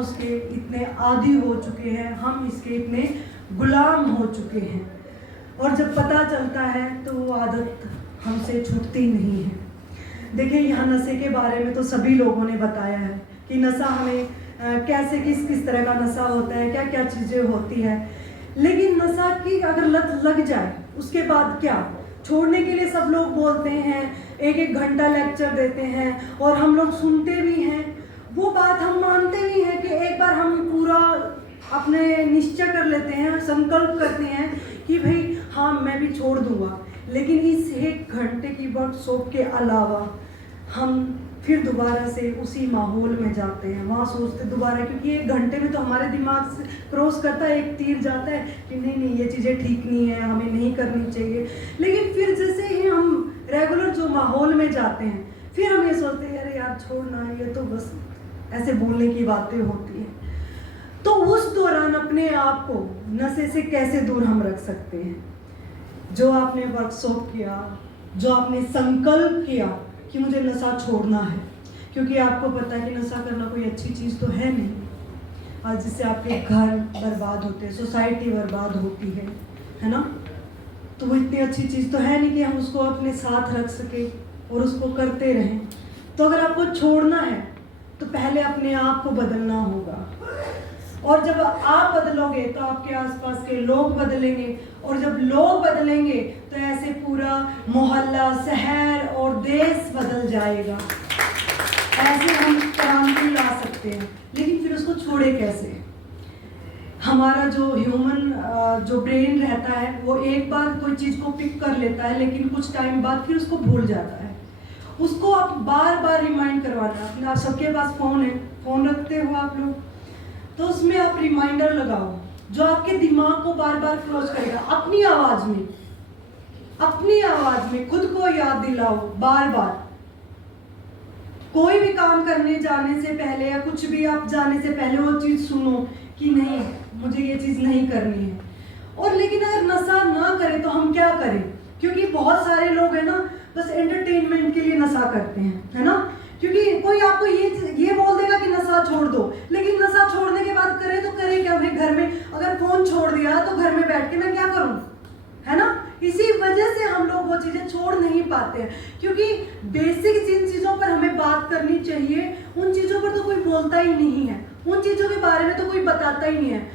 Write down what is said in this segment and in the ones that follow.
उसके इतने आदी हो चुके हैं, हम इसके इतने गुलाम हो चुके हैं, और जब पता चलता है तो वो आदत हमसे छूटती नहीं है। देखिए, यहाँ नशे के बारे में तो सभी लोगों ने बताया है कि नशा हमें कैसे किस तरह का नशा होता है, क्या क्या चीज़ें होती है। लेकिन नशा की अगर लत लग जाए उसके बाद क्या? छोड़ने के लिए सब लोग बोलते हैं, एक एक घंटा लेक्चर देते हैं और हम लोग सुनते भी हैं, वो बात हम मानते भी हैं कि एक बार हम पूरा अपने निश्चय कर लेते हैं, संकल्प करते हैं कि भाई हाँ मैं भी छोड़ दूंगा। लेकिन इस एक घंटे की वर्कशॉप के अलावा हम फिर दोबारा से उसी माहौल में जाते हैं, वहाँ सोचते दोबारा, क्योंकि एक घंटे में तो हमारे दिमाग से क्रॉस करता है, एक तीर जाता है कि नहीं नहीं ये चीज़ें ठीक नहीं है, हमें नहीं करनी चाहिए। लेकिन फिर जैसे ही हम रेगुलर जो माहौल में जाते हैं, फिर हम ये सोचते हैं अरे यार छोड़ना, ये तो बस ऐसे बोलने की बातें होती हैं। तो उस दौरान अपने आप को नशे से कैसे दूर हम रख सकते हैं? जो आपने वर्कशॉप किया, जो आपने संकल्प किया कि मुझे नशा छोड़ना है, क्योंकि आपको पता है कि नशा करना कोई अच्छी चीज़ तो है नहीं, और जिससे आपके घर बर्बाद होते हैं, सोसाइटी बर्बाद होती है ना। तो वो इतनी अच्छी चीज़ तो है नहीं कि हम उसको अपने साथ रख सके और उसको करते रहें। तो अगर आपको छोड़ना है तो पहले अपने आप को बदलना होगा, और जब आप बदलोगे तो आपके आसपास के लोग बदलेंगे, और जब लोग बदलेंगे तो ऐसे पूरा मोहल्ला, शहर और देश बदल जाएगा। ऐसे हम क्रांति ला सकते हैं। लेकिन फिर उसको छोड़े कैसे? हमारा जो ह्यूमन जो ब्रेन रहता है वो एक बार कोई चीज़ को पिक कर लेता है, लेकिन कुछ टाइम बाद फिर उसको भूल जाता है। उसको आप बार बार रिमाइंड करवाना। आप सबके पास फ़ोन है, फ़ोन रखते हो आप लोग, तो उसमें आप रिमाइंडर लगाओ जो आपके दिमाग को बार बार क्लोज करेगा। अपनी आवाज़ में खुद को याद दिलाओ बार बार। कोई भी काम करने जाने से पहले या कुछ भी आप जाने से पहले वो चीज़ सुनो कि नहीं मुझे ये चीज़ नहीं करनी है। और लेकिन अगर नशा ना करें तो हम क्या करें? क्योंकि बहुत सारे लोग हैं ना, बस एंटरटेनमेंट के लिए नशा करते हैं, है ना। क्योंकि कोई आपको ये बोल देगा कि नशा छोड़ दो, लेकिन नशा छोड़ने के बाद करे तो करे क्या? भाई घर में अगर फोन छोड़ दिया तो घर में बैठ के मैं क्या करूं, है ना। इसी वजह से हम लोग वो चीजें छोड़ नहीं पाते हैं, क्योंकि बेसिक जिन चीजों पर हमें बात करनी चाहिए उन चीजों पर तो कोई बोलता ही नहीं है, उन चीजों के बारे में तो कोई बताता ही नहीं है।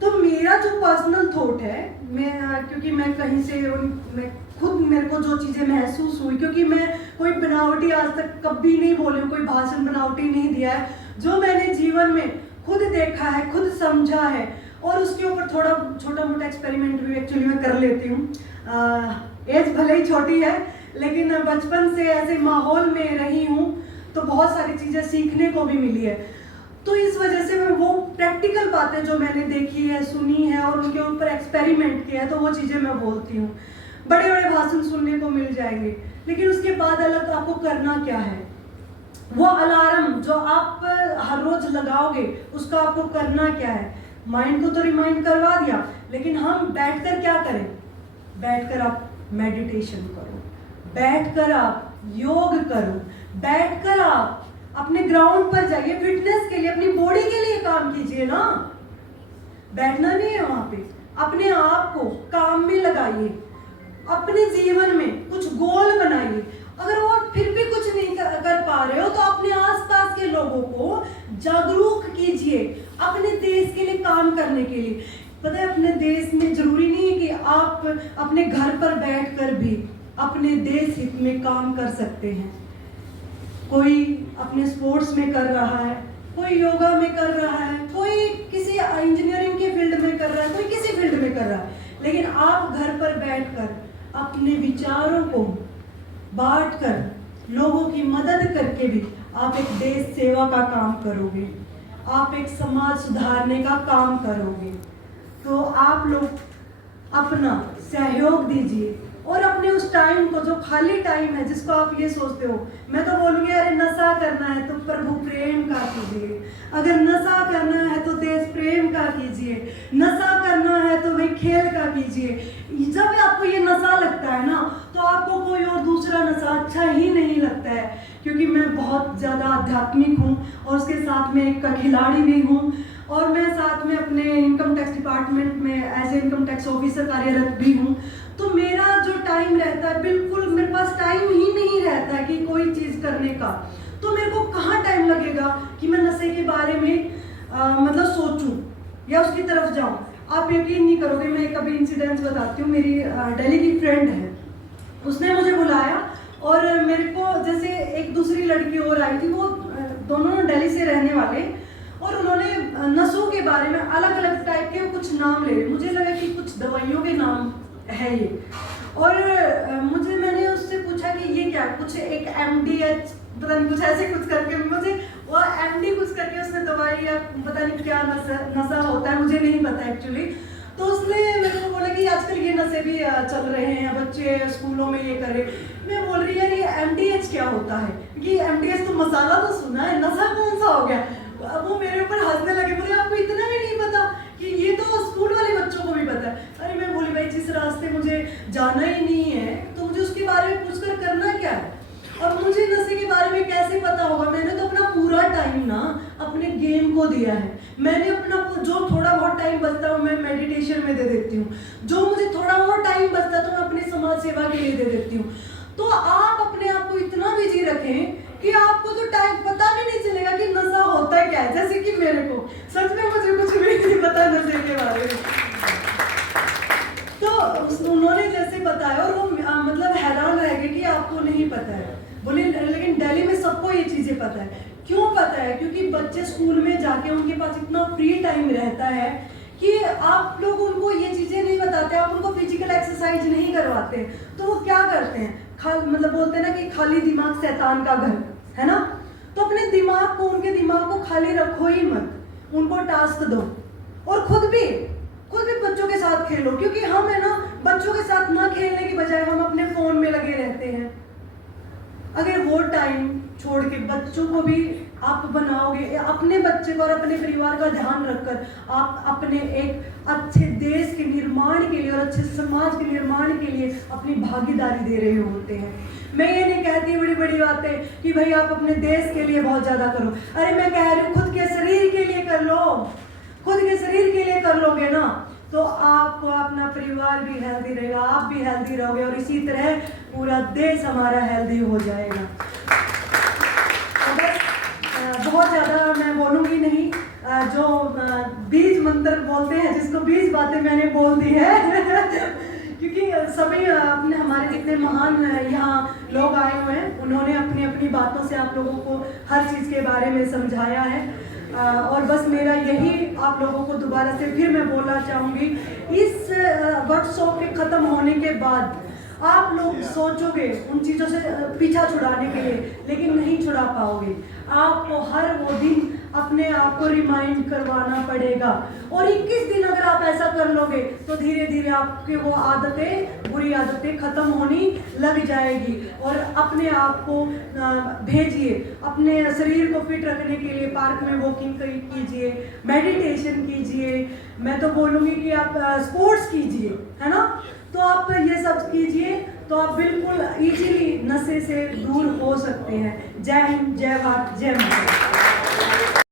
तो मेरा जो पर्सनल थॉट है, क्योंकि मैं कहीं से मैं खुद मेरे को जो चीज़ें महसूस हुई, क्योंकि मैं कोई बनावटी आज तक कभी नहीं बोली हूँ, कोई भाषण बनावटी नहीं दिया है। जो मैंने जीवन में खुद देखा है, खुद समझा है, और उसके ऊपर थोड़ा छोटा मोटा एक्सपेरिमेंट भी एक्चुअली मैं कर लेती हूँ। एज भले ही छोटी है, लेकिन बचपन से ऐसे माहौल में रही हूँ तो बहुत सारी चीज़ें सीखने को भी मिली है। तो इस वजह से मैं वो प्रैक्टिकल बातें जो मैंने देखी है, सुनी है और उनके ऊपर एक्सपेरिमेंट किया है, तो वो चीज़ें मैं बोलती हूँ। बड़े बड़े भाषण सुनने को मिल जाएंगे, लेकिन उसके बाद अलग आपको करना क्या है? वो अलार्म जो आप हर रोज लगाओगे उसका आपको करना क्या है? माइंड को तो रिमाइंड करवा दिया, लेकिन हम बैठकर क्या करें? बैठकर आप मेडिटेशन करो, बैठकर आप योग करो, बैठकर आप अपने ग्राउंड पर जाइए, फिटनेस के लिए, अपनी बॉडी के लिए काम कीजिए ना। बैठना नहीं है वहां पे, अपने आप को काम में लगाइए, अपने जीवन में कुछ गोल बनाइए। अगर वो फिर भी कुछ नहीं कर पा रहे हो तो अपने आसपास के लोगों को जागरूक कीजिए अपने देश के लिए काम करने के लिए। पता है, अपने देश में जरूरी नहीं है कि आप अपने घर पर बैठकर भी अपने देश हित में काम कर सकते हैं। कोई अपने स्पोर्ट्स में कर रहा है, कोई योगा में कर रहा है, कोई किसी इंजीनियरिंग के फील्ड में कर रहा है, कोई किसी फील्ड में कर रहा है, लेकिन आप घर पर बैठकर अपने विचारों को बांटकर लोगों की मदद करके भी आप एक देश सेवा का काम करोगे, आप एक समाज सुधारने का काम करोगे। तो आप लोग अपना सहयोग दीजिए और अपने उस टाइम को, जो खाली टाइम है जिसको आप ये सोचते हो, मैं तो बोलूँगी अरे नशा करना है तो प्रभु प्रेम का कीजिए, अगर नशा करना है तो देश प्रेम का कीजिए, नशा करना है तो भाई खेल का कीजिए। जब आपको ये नशा लगता है ना, तो आपको कोई और दूसरा नशा अच्छा ही नहीं लगता है। क्योंकि मैं बहुत ज़्यादा आध्यात्मिक हूँ और उसके साथ में एक खिलाड़ी भी हूँ, और मैं साथ में अपने इनकम टैक्स डिपार्टमेंट में as a income tax officer कार्यरत भी हूँ। तो मेरा जो टाइम रहता है, बिल्कुल मेरे पास टाइम ही नहीं रहता है कि कोई चीज़ करने का। तो मेरे को कहाँ टाइम लगेगा कि मैं नशे के बारे में मतलब सोचूं या उसकी तरफ जाऊं। आप यकीन नहीं करोगे, मैं एक अभी इंसिडेंट बताती हूँ। मेरी दिल्ली की फ्रेंड है, उसने मुझे बुलाया और मेरे को, जैसे एक दूसरी लड़की और आई थी, वो दोनों दिल्ली से रहने वाले, और उन्होंने नशों के बारे में अलग अलग टाइप के कुछ नाम ले रहे। मुझे लगा कि कुछ दवाइयों के नाम है ये, और मैंने उससे पूछा कि ये क्या, कुछ एक MDH पता नहीं कुछ ऐसे कुछ करके, मुझे वो MD कुछ करके उसने दवाई या पता नहीं क्या नशा होता है, मुझे नहीं पता एक्चुअली। तो उसने मेरे को बोला कि आजकल ये नशे भी चल रहे हैं, बच्चे स्कूलों में ये कर रहे। मैं बोल रही यार ये MDH क्या होता है, कि MDH तो मसाला तो सुना है, नशा कौन सा हो गया। अब वो मेरे ऊपर हंसने लगे, बोले आपको इतना भी नहीं पता कि ये तो स्कूल वाले बच्चों को भी पता है। अरे मैं बोली भाई जिस रास्ते मुझे जाना ही नहीं है तो मुझे उसके बारे में पूछकर करना क्या है, और मुझे नशे के बारे में कैसे पता होगा। मैंने तो अपना पूरा टाइम ना अपने गेम को दिया है। मैंने अपना जो थोड़ा बहुत टाइम बचता है मैं मेडिटेशन में दे देती हूँ, जो मुझे थोड़ा बहुत टाइम बचता है तो मैं अपनी समाज सेवा के लिए दे देती हूँ। तो आप अपने आप को इतना बिजी रखें कि आपको तो टाइम पता भी नहीं चलेगा कि नशा होता क्या है। जैसे कि मेरे को सच में मुझे कुछ भी नहीं पता नशे के बारे में। तो उन्होंने जैसे बताया और वो मतलब हैरान रह गए कि आपको नहीं पता है। बोले लेकिन दिल्ली में सबको ये चीजें पता है। क्यों पता है? क्योंकि बच्चे स्कूल में जाके उनके पास इतना फ्री टाइम रहता है कि आप लोग उनको ये चीजें नहीं बताते, आप उनको फिजिकल एक्सरसाइज नहीं करवाते। तो वो क्या करते हैं, मतलब बोलते हैं ना कि खाली दिमाग शैतान का घर है ना। तो अपने दिमाग को, उनके दिमाग को खाली रखो ही मत, उनको टास्क दो, और खुद भी बच्चों के साथ खेलो। क्योंकि हम है ना बच्चों के साथ ना खेलने की बजाय हम अपने फोन में लगे रहते हैं। अगर वो टाइम छोड़ के बच्चों को भी आप बनाओगे, अपने बच्चे को और अपने परिवार का ध्यान रखकर आप अपने एक अच्छे देश के निर्माण के लिए और अच्छे समाज के निर्माण के लिए अपनी भागीदारी दे रहे होते हैं। मैं ये नहीं कहती बड़ी बड़ी बातें कि भाई आप अपने देश के लिए बहुत ज्यादा करो। अरे मैं कह रही हूँ खुद के शरीर के लिए कर लो। खुद के शरीर के लिए कर लोगे ना तो आपको अपना परिवार भी हेल्दी रहेगा, आप भी हेल्दी रहोगे, और इसी तरह पूरा देश हमारा हेल्दी हो जाएगा। बहुत ज़्यादा मैं बोलूँगी नहीं, जो 20 मंत्र बोलते हैं, जिसको 20 बातें मैंने बोल दी है क्योंकि सभी अपने हमारे जितने महान यहाँ लोग आए हुए हैं, उन्होंने अपनी अपनी बातों से आप लोगों को हर चीज़ के बारे में समझाया है। और बस मेरा यही आप लोगों को दोबारा से फिर मैं बोलना चाहूँगी, इस वर्कशॉप के ख़त्म होने के बाद आप लोग सोचोगे उन चीज़ों से पीछा छुड़ाने के लिए, लेकिन नहीं छुड़ा पाओगे। आपको हर वो दिन अपने आप को रिमाइंड करवाना पड़ेगा, और 21 दिन अगर आप ऐसा कर लोगे तो धीरे धीरे आपके वो आदतें, बुरी आदतें खत्म होनी लग जाएगी। और अपने आप को भेजिए, अपने शरीर को फिट रखने के लिए पार्क में वॉकिंग कीजिए, मेडिटेशन कीजिए। मैं तो बोलूँगी कि आप स्पोर्ट्स कीजिए, है ना। तो आप ये सब कीजिए तो आप बिल्कुल इजीली नशे से दूर हो सकते हैं। जय हिंद, जय भारत, जय माता।